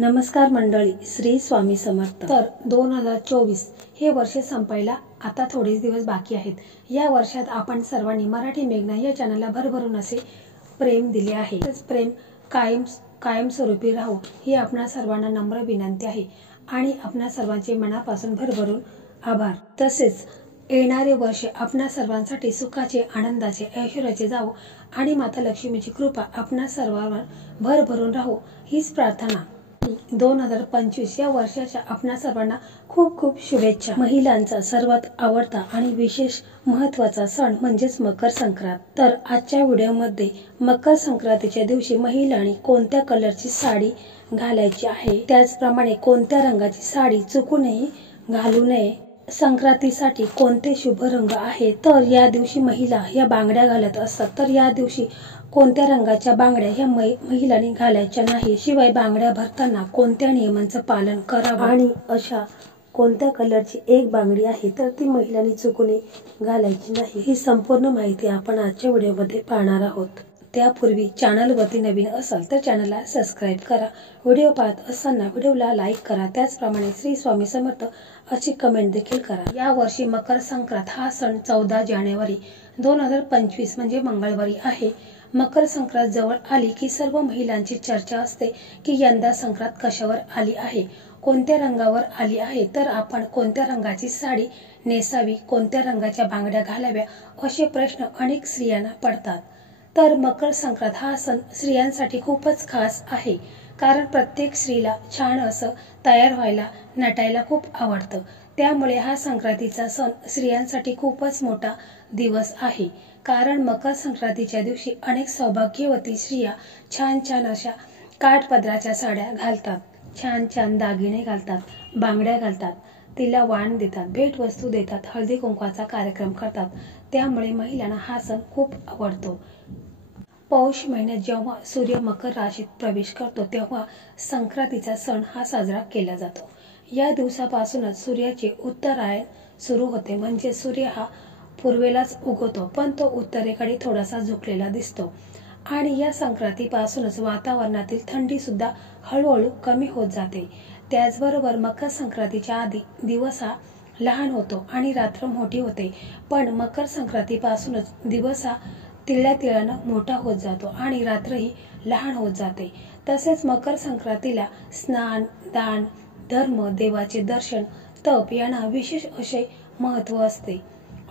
नमस्कार मंडळी, श्री स्वामी समर्थ। तर 2024 हे वर्ष संपायला आता थोडेच दिवस बाकी आहेत। या वर्षात आपण सर्वांनी मराठी मेघना या चॅनलला भरभरून असे प्रेम दिले आहे। प्रेम कायमस्वरूपी राहो ही आपणा सर्वांना नम्र विनंती आहे आणि आपणा सर्वांचे मनापासून भरभरून आभार। तसेच येणारे वर्ष आपणा सर्वांसाठी सुखाचे, आनंदाचे, ऐश्वर्याचे जावो आणि माता लक्ष्मीची कृपा आपणा सर्वांवर भरभरून राहो हीच प्रार्थना। 2025 या वर्षाच्या आपणा सर्वांना खूप खूप शुभेच्छा। महिलांचा सर्वात आवडता आणि विशेष महत्त्वाचा सण म्हणजेच मकर संक्रांत। तर आजच्या व्हिडिओमध्ये मकर संक्रांतीच्या दिवशी महिलांनी कोणत्या कलरची साडी घालायची आहे, त्याचप्रमाणे कोणत्या रंगाची साडी चुकूनही घालू नये, संक्रांतीसाठी कोणते शुभ रंग आहे, तर या दिवशी महिला या बांगड्या घालत असतात, तर या दिवशी कोणत्या रंगाच्या बांगड्या ह्या महिलांनी घालायच्या नाही, शिवाय बांगड्या भरताना कोणत्या नियमांचं पालन करावं आणि अशा कोणत्या कलरची एक बांगडी आहे तर ती महिलांनी चुकून घालायची नाही, ही संपूर्ण माहिती आपण आजच्या व्हिडिओमध्ये पाहणार आहोत। त्यापूर्वी चॅनलवरती नवीन असाल तर चॅनलला सबस्क्राईब करा, व्हिडिओ पाहत असताना व्हिडिओला लाईक करा, त्याचप्रमाणे श्री स्वामी समर्थ अशी कमेंट देखील करा। या वर्षी मकर संक्रांत हा सण 14 जानेवारी 2025 म्हणजे मंगळवारी आहे। मकर संक्रांत जवळ आली की सर्व महिलांची चर्चा असते की यंदा संक्रांत कशावर आली आहे, कोणत्या रंगावर आली आहे, तर आपण कोणत्या रंगाची साडी नेसावी, कोणत्या रंगाच्या बांगड्या घालाव्या असे प्रश्न अनेक स्त्रियांना पडतात। तर मकर संक्रांत हा सण स्त्रियांसाठी खूपच खास आहे, कारण प्रत्येक स्त्रीला छान असं तयार व्हायला, नटायला खूप आवडतं। त्यामुळे हा संक्रांतीचा सण स्त्रियांसाठी खूपच मोठा दिवस आहे, कारण मकर संक्रांतीच्या दिवशी अनेक सौभाग्यवती स्त्रिया छान छान अशा काठपदराच्या साड्या घालतात, छान छान दागिने घालतात, बांगड्या घालतात, तिला वाण देतात, भेटवस्तू देतात, हळदी कुंकवाचा कार्यक्रम करतात। त्यामुळे महिलांना हा सण खूप आवडतो। पौष महिन्यात जेव्हा सूर्य मकर राशीत प्रवेश करतो तेव्हा संक्रांतीचा सण हा साजरा केला जातो। या दिवसापासूनच सूर्याचे उत्तरायण सुरू होते, म्हणजे सूर्य हा पूर्वेलाच उगवतो पण तो उत्तरेकडे थोडासा झुकलेला दिसतो आणि या संक्रांतीपासूनच वातावरणातील थंडी सुद्धा हळूहळू कमी होत जाते। त्याचबरोबर मकर संक्रांतीच्या आधी दिवस हा लहान होतो आणि रात्र मोठी होते, पण मकर संक्रांतीपासूनच दिवस हा तिळ्या तिळानं मोठा होत जातो आणि रात्रही लहान होत जाते। तसेच मकर संक्रांतीला स्नान, दान, धर्म, देवाचे दर्शन, तप यांना विशेष असे महत्त्व असते।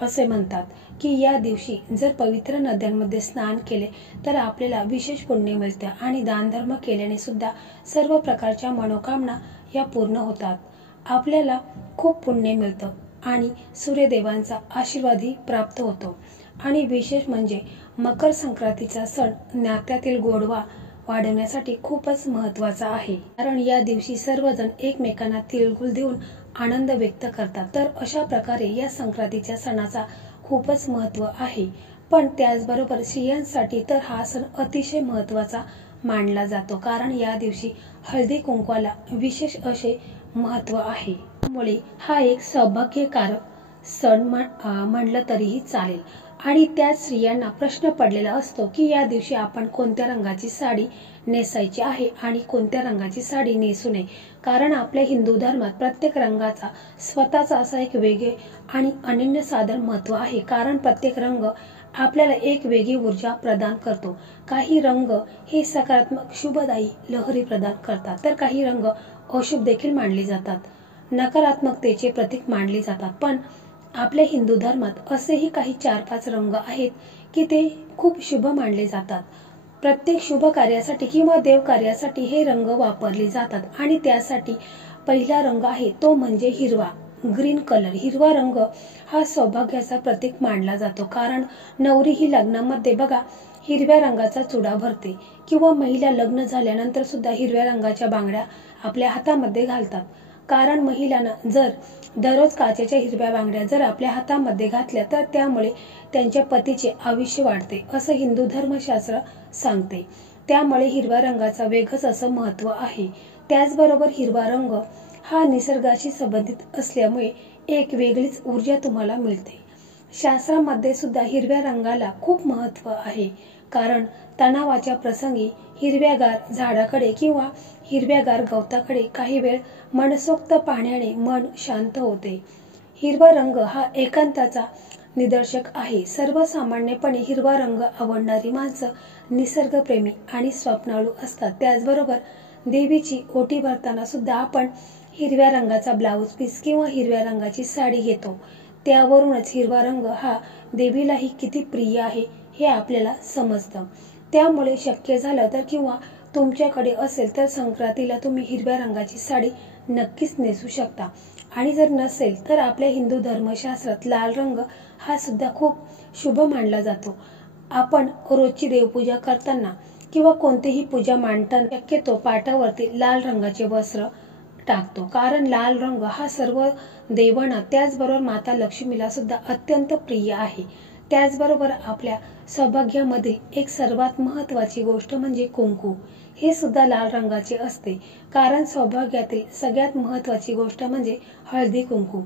असे म्हणतात की या दिवशी जर पवित्र नद्यांमध्ये स्नान केले तर आपल्याला विशेष पुण्य मिळते आणि दानधर्म केल्याने सुद्धा सर्व प्रकारच्या मनोकामना या पूर्ण होतात, आपल्याला खूप पुण्य मिळतं आणि सूर्यदेवांचा आशीर्वादही प्राप्त होतो। आणि विशेष म्हणजे मकर संक्रांतीचा सण नात्यातील गोडवा वाढवण्यासाठी खूपच महत्त्वाचा आहे, कारण या दिवशी सर्वजण एकमेकांना तिळगुळ देऊन आनंद व्यक्त करतात। तर अशा प्रकारे या संक्रांतीच्या सणाचा खूपच महत्त्व आहे। पण त्याचबरोबर स्त्रियांसाठी तर हा सण अतिशय महत्त्वाचा मानला जातो, कारण या दिवशी हळदी कुंकवाला विशेष असे महत्त्व आहे। त्यामुळे हा एक सौभाग्यकारक सण म्हणलं तरीही चालेल। आणि त्या स्त्रियांना प्रश्न पडलेला असतो की या दिवशी आपण कोणत्या रंगाची साडी नेसायची आहे आणि कोणत्या रंगाची साडी नेसू नये, कारण आपल्या हिंदू धर्मात प्रत्येक रंगाचा स्वतःचा असा एक वेगळे आणि अनन्यसाधारण महत्त्व आहे, कारण प्रत्येक रंग आपल्याला एक वेगळी ऊर्जा प्रदान करतो। काही रंग हे सकारात्मक, शुभदायी लहरी प्रदान करतात, तर काही रंग अशुभ देखील मानले जातात, नकारात्मकतेचे प्रतीक मानले जातात। पण आपल्या हिंदू धर्मात असेही काही 4-5 रंग आहेत की ते खूप शुभ मानले जातात। प्रत्येक शुभ कार्यासाठी किंवा देव कार्यासाठी हे रंग वापरले जातात आणि त्यासाठी पहिला रंग आहे तो म्हणजे हिरवा, ग्रीन कलर। हिरवा रंग हा सौभाग्याचा प्रतीक मानला जातो, कारण नवरी ही लग्नामध्ये बघा हिरव्या रंगाचा चुडा भरते किंवा महिला लग्न झाल्यानंतर सुद्धा हिरव्या रंगाच्या बांगड्या आपल्या हातामध्ये घालतात, कारण महिलांना जर दररोज काचेच्या हिरव्या बांगड्या जर आपल्या हातामध्ये घातल्या तर त्यामुळे त्यांच्या पतीचे आयुष्य वाढते असं हिंदू धर्मशास्त्र सांगते। त्यामुळे हिरव्या रंगाचा वेगळंच असं महत्त्व आहे। त्याचबरोबर हिरवा रंग हा निसर्गाशी संबंधित असल्यामुळे एक वेगळीच ऊर्जा तुम्हाला मिळते। शास्त्रामध्ये सुद्धा हिरव्या रंगाला खूप महत्त्व आहे, कारण तणावाच्या प्रसंगी हिरव्यागार झाडाकडे किंवा हिरव्यागार गवताकडे काही वेळ मनसोक्त पाहण्याने मन शांत होते. हिरवा रंग हा एकांताचा निदर्शक आहे. सर्वसामान्यपणे हिरवा रंग आवडणारी माणसं निसर्गप्रेमी आणि स्वप्नाळू असतात. त्याचबरोबर देवीची ओटी भरताना सुद्धा आपण हिरव्या रंगाचा ब्लाऊज पीस किंवा हिरव्या रंगाची साडी घेतो. त्यावरूनच हिरवा रंग हा देवीलाही किती प्रिय आहे हे आपल्याला समजतं. त्यामुळे शक्य झालं तर किंवा तुमच्याकडे असेल तर संक्रांतीला तुम्ही हिरव्या रंगाची साडी नक्कीच नेसू शकता. आणि जर नसेल तर आपल्या हिंदू धर्मशास्त्रात लाल रंग हा सुद्धा खूप शुभ मानला जातो. आपण रोजची देवपूजा करताना किंवा कोणतीही पूजा मांडताना शक्यतो पाटावरती लाल रंगाचे वस्त्र टाकतो. कारण लाल रंग हा सर्व देवांना त्याचबरोबर माता लक्ष्मीला सुद्धा अत्यंत प्रिय आहे. त्याचबरोबर आपल्या सौभाग्यामधील एक सर्वात महत्त्वाची गोष्ट म्हणजे कुंकू. हे सुद्धा लाल रंगाचे असते. कारण सौभाग्यातील सगळ्यात महत्त्वाची गोष्ट म्हणजे हळदी कुंकू.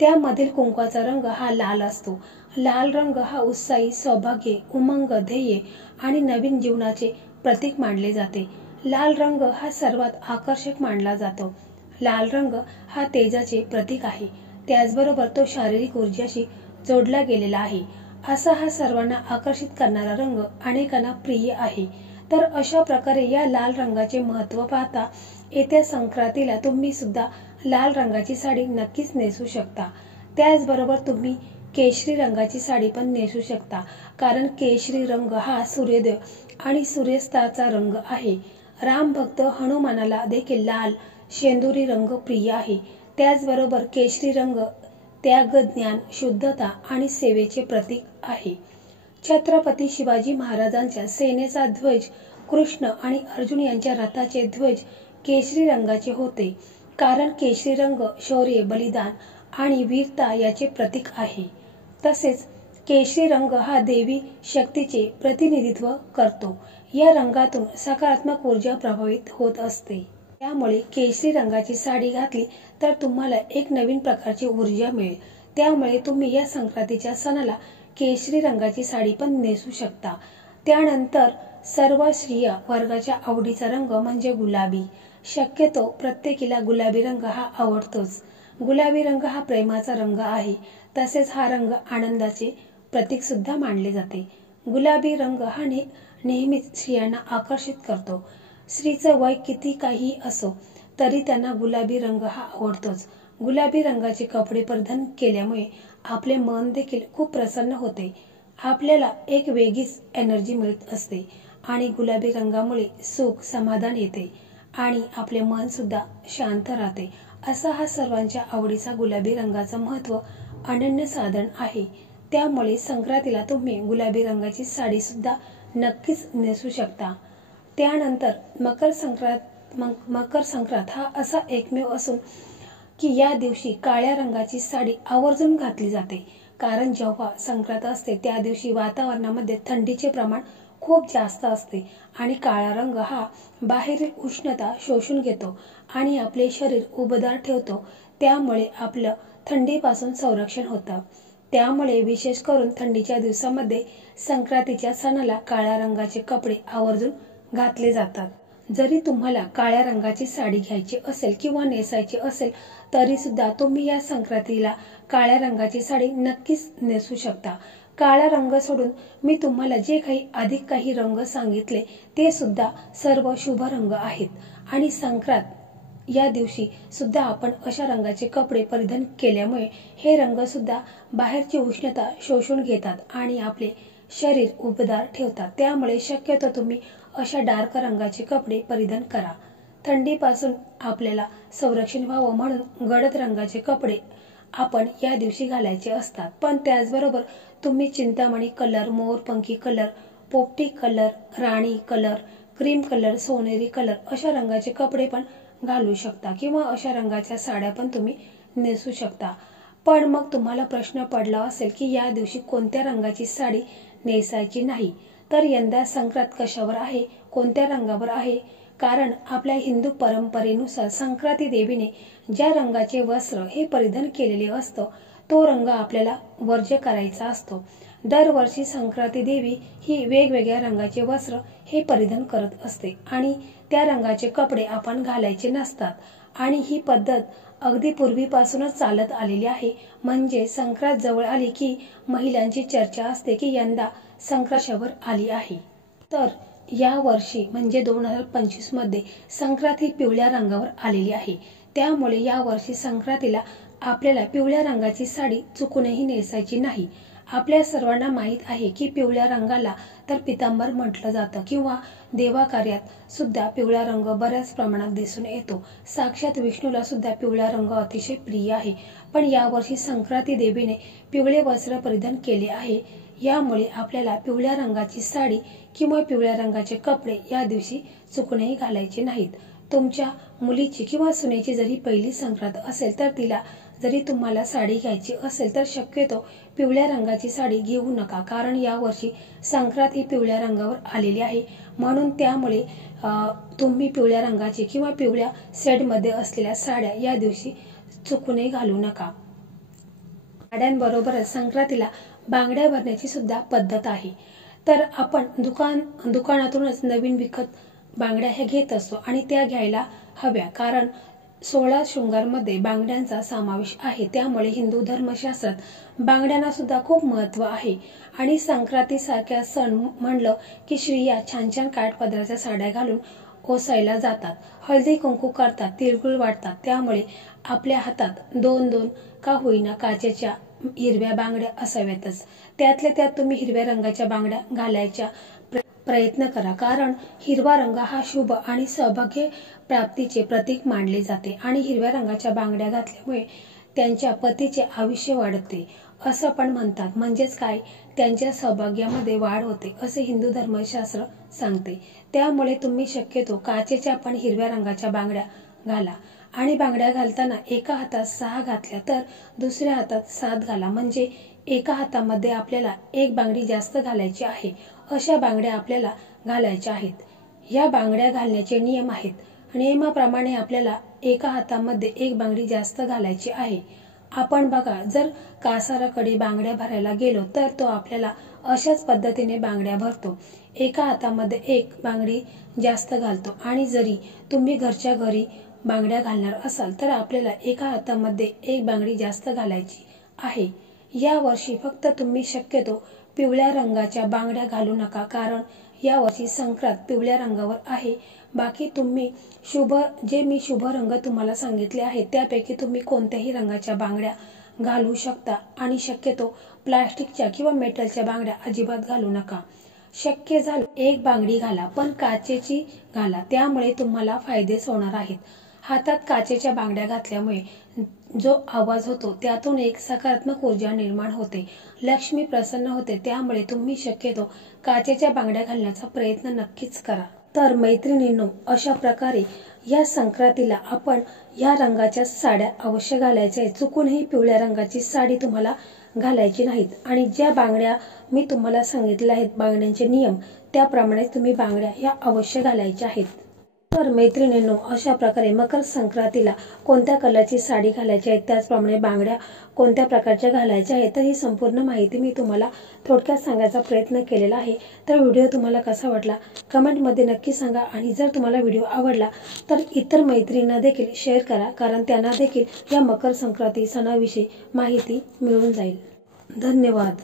त्यामधील कुंकवाचा रंग हा लाल असतो. लाल रंग हा उत्साही, सौभाग्य, उमंग, ध्येय आणि नवीन जीवनाचे प्रतीक मानले जाते. लाल रंग हा सर्वात आकर्षक मानला जातो. लाल रंग हा तेजाचे प्रतीक आहे. त्याचबरोबर तो शारीरिक ऊर्जाशी जोडला गेलेला आहे. असा हा सर्वांना आकर्षित करणारा रंग अनेकांना प्रिय आहे. तर अशा प्रकारे या लाल रंगाचे महत्त्व पाहता येत्या संक्रांतीला तुम्ही सुद्धा लाल रंगाची साडी नक्कीच नेसू शकता. त्याचबरोबर तुम्ही केशरी रंगाची साडी पण नेसू शकता. कारण केशरी रंग हा सूर्योदय आणि सूर्यास्ताचा रंग आहे. राम भक्त हनुमानाला देखील लाल शेंदुरी रंग प्रिय आहे. त्याचबरोबर केशरी रंग त्याग, ज्ञान, शुद्धता आणि सेवेचे प्रतीक आहे. छत्रपती शिवाजी महाराजांच्या सेनेचा ध्वज कृष्ण आणि अर्जुन यांच्या रथाचे ध्वज केशरी रंगाचे होते. कारण केशरी रंग शौर्य, बलिदान आणि वीरता याचे प्रतीक आहे. तसेच केशरी रंग हा देवी शक्तीचे प्रतिनिधित्व करतो. या रंगातून सकारात्मक ऊर्जा प्रभावित होत असते. त्यामुळे केशरी रंगाची साडी घातली तर तुम्हाला एक नवीन प्रकारची ऊर्जा मिळेल. त्यामुळे तुम्ही या संक्रांतीच्या सणाला केशरी रंगाची साडी पण नेसू शकता. त्यानंतर सर्व स्त्रिया वर्गाच्या आवडीचा रंग म्हणजे गुलाबी. शक्यतो प्रत्येकीला गुलाबी रंग हा आवडतोच. गुलाबी रंग हा प्रेमाचा रंग आहे. तसेच हा रंग आनंदाचे प्रतीक सुद्धा मानले जाते. गुलाबी रंग हा नेहमीच स्त्रियांना आकर्षित करतो. स्त्रीचं वय किती काही असो तरी त्यांना गुलाबी रंग हा आवडतोच. गुलाबी रंगाचे कपडे परिधान केल्यामुळे आपले मन देखील खूप प्रसन्न होते. आपल्याला एक वेगळीच एनर्जी मिळत असते आणि गुलाबी रंगामुळे सुख, समाधान येते आणि आपले मन सुद्धा शांत राहते. असा हा सर्वांच्या आवडीचा गुलाबी रंगाचं महत्त्व अनन्यसाधारण आहे. त्यामुळे संक्रांतीला तुम्ही गुलाबी रंगाची साडी सुद्धा नक्कीच नेसू शकता. त्यानंतर मकर संक्रांत हा असा एकमेव असून की या दिवशी काळ्या रंगाची साडी आवर्जून घातली जाते. कारण जेव्हा संक्रांत असते त्या दिवशी वातावरणामध्ये थंडीचे प्रमाण खूप जास्त असते आणि काळा रंग हा बाहेरील उष्णता शोषून घेतो आणि आपले शरीर उबदार ठेवतो. त्यामुळे आपलं थंडीपासून संरक्षण होतं. त्यामुळे विशेष करून थंडीच्या दिवसामध्ये संक्रांतीच्या सणाला काळ्या रंगाचे कपडे आवर्जून घातले जातात. जरी तुम्हाला काळ्या रंगाची साडी घ्यायची असेल किंवा नेसायची असेल तरी सुद्धा तुम्ही या संक्रांतीला काळ्या रंगाची साडी नक्कीच नेसू शकता. काळा रंग सोडून मी तुम्हाला जे काही रंग सांगितले ते सुद्धा सर्व शुभ रंग आहेत. आणि संक्रांत या दिवशी सुद्धा आपण अशा रंगाचे कपडे परिधान केल्यामुळे हे रंग सुद्धा बाहेरची उष्णता शोषून घेतात आणि आपले शरीर उबदार ठेवतात. त्यामुळे शक्यतो तुम्ही अशा डार्क रंगाचे कपडे परिधान करा. थंडीपासून आपल्याला संरक्षण व्हावं म्हणून गडद रंगाचे कपडे आपण या दिवशी घालायचे असतात. पण त्याचबरोबर तुम्ही चिंतामणी कलर, मोरपंखी कलर, पोपटी कलर, राणी कलर, क्रीम कलर, सोनेरी कलर अशा रंगाचे कपडे पण घालू शकता किंवा अशा रंगाच्या साड्या पण तुम्ही नेसू शकता. पण मग तुम्हाला प्रश्न पडला असेल की या दिवशी कोणत्या रंगाची साडी नेसायची नाही, तर यंदा संक्रांत कशावर आहे, कोणत्या रंगावर आहे? कारण आपल्या हिंदू परंपरेनुसार संक्रांती देवीने ज्या रंगाचे वस्त्र हे परिधान केलेले असतं तो रंग आपल्याला वर्ज्य करायचा असतो. दरवर्षी संक्रांती देवी ही वेगवेगळ्या रंगाचे वस्त्र हे परिधान करत असते आणि त्या रंगाचे कपडे आपण घालायचे नसतात आणि ही पद्धत अगदी पूर्वीपासूनच चालत आलेली आहे। म्हणजे संक्रांत जवळ आली की महिलांची चर्चा असते की यंदा संक्रांत आली आहे। तर या वर्षी म्हणजे 2025 मध्ये संक्रांत ही पिवळ्या रंगावर आलेली आहे। त्यामुळे या वर्षी संक्रांतीला आपल्याला पिवळ्या रंगाची साडी चुकूनही नेसायची नाही। आपल्या सर्वांना माहीत आहे की पिवळ्या रंगाला तर पितांबर म्हटलं जातं किंवा देवाकार्यात सुद्धा पिवळा रंग बऱ्याच प्रमाणात दिसून येतो। साक्षात विष्णूला सुद्धा पिवळा रंग अतिशय प्रिय आहे। पण यावर्षी संक्रांती देवीने पिवळे वस्त्र परिधान केले आहे। यामुळे आपल्याला पिवळ्या रंगाची साडी किंवा पिवळ्या रंगाचे कपडे या दिवशी चुकूनही घालायचे नाहीत। तुमच्या मुलीची किंवा सुनेची जरी पहिली संक्रांत असेल तर तिला जरी तुम्हाला साडी घ्यायची असेल तर शक्यतो पिवळ्या रंगाची साडी घेऊ नका, कारण यावर्षी संक्रांत ही पिवळ्या रंगावर आलेली आहे। म्हणून त्यामुळे तुम्ही पिवळ्या रंगाची किंवा पिवळ्या शेडमध्ये असलेल्या साड्या या दिवशी चुकूनही घालू नका। साड्यांबरोबरच संक्रांतीला बांगड्या भरण्याची सुद्धा पद्धत आहे। तर आपण दुकानातूनच नवीन विकत बांगड्या ह्या घेत असतो आणि त्या घ्यायला हव्या, कारण 16 शृंगारमध्ये बांगड्यांचा समावेश आहे। त्यामुळे हिंदू धर्मशास्त्रात बांगड्यांना सुद्धा खूप महत्त्व आहे आणि संक्रांती सारख्या सण म्हणलं की स्त्रिया छान छान काठपदराच्या साड्या घालून ओसायला जातात, हळदी कुंकू करतात, तिळगुळ वाटतात। त्यामुळे आपल्या हातात 2-2 का होईना काचेच्या हिरव्या बांगड्या असाव्यातच। त्यातल्या त्यात तुम्ही हिरव्या रंगाच्या बांगड्या घालायच्या प्रयत्न करा, कारण हिरवा रंग हा शुभ आणि सौभाग्य प्राप्तीचे प्रतीक मानले जाते आणि हिरव्या रंगाच्या बांगड्या घातल्यामुळे त्यांच्या पतीचे आयुष्य वाढते असं पण म्हणतात। म्हणजेच काय, त्यांच्या सौभाग्यामध्ये वाढ होते असे हिंदू धर्मशास्त्र सांगते। त्यामुळे तुम्ही शक्यतो काचेच्या पण हिरव्या रंगाच्या बांगड्या घाला आणि बांगड्या घालताना एका हातात 6 घातल्या तर दुसऱ्या हातात 7 घाला, म्हणजे एका हातामध्ये आपल्याला एक बांगडी जास्त घालायची आहे अशा बांगड्या आपल्याला घालायच्या आहेत। या बांगड्या घालण्याचे नियम आहेत। नियमाप्रमाणे आपल्याला एका हातामध्ये एक बांगडी जास्त घालायची आहे। आपण बघा, जर कासाराकडे बांगड्या भरायला गेलो तर तो आपल्याला अशाच पद्धतीने बांगड्या भरतो, एका हातामध्ये एक बांगडी जास्त घालतो आणि जरी तुम्ही घरच्या घरी बांगड्या घालणार असाल तर आपल्याला एका हातामध्ये एक बांगडी जास्त घालायची आहे। या वर्षी फक्त तुम्ही शक्यतो पिवळ्या रंगाच्या बांगड्या घालू नका, कारण या वर्षी संक्रांत पिवळ्या रंगावर आहे। बाकी तुम्ही जे मी शुभ रंग तुम्हाला सांगितले आहेत त्यापैकी तुम्ही कोणत्याही रंगाच्या बांगड्या घालू शकता आणि शक्यतो प्लास्टिकच्या किंवा मेटलच्या बांगड्या अजिबात घालू नका। शक्य झालं एक बांगडी घाला, पण काचेची घाला, त्यामुळे तुम्हाला फायदेच होणार आहेत। हातात काचेच्या बांगड्या घातल्यामुळे जो आवाज होतो त्यातून एक सकारात्मक ऊर्जा निर्माण होते, लक्ष्मी प्रसन्न होते। त्यामुळे तुम्ही शक्यतो काचेच्या बांगड्या घालण्याचा प्रयत्न नक्कीच करा। तर मैत्रिणींनो, अशा प्रकारे या संक्रांतीला आपण या रंगाच्या साड्या अवश्य घालायच्या आहेत। चुकूनही पिवळ्या रंगाची साडी तुम्हाला घालायची नाहीत आणि ज्या बांगड्या मी तुम्हाला सांगितल्या आहेत बांगड्यांचे नियम त्याप्रमाणे तुम्ही बांगड्या या अवश्य घालायच्या आहेत। तर मैत्रिणींनो, अशा प्रकारे मकर संक्रांतीला कोणत्या कलरची साडी घालायची आहे, त्याचप्रमाणे बांगड्या कोणत्या प्रकारच्या घालायच्या आहेत, तर ही संपूर्ण माहिती मी तुम्हाला थोडक्यात सांगायचा प्रयत्न केलेला आहे। तर व्हिडिओ तुम्हाला कसा वाटला कमेंटमध्ये नक्की सांगा आणि जर तुम्हाला व्हिडिओ आवडला तर इतर मैत्रिणींना देखील शेअर करा, कारण त्यांना देखील या मकर संक्रांती सणाविषयी माहिती मिळून जाईल। धन्यवाद।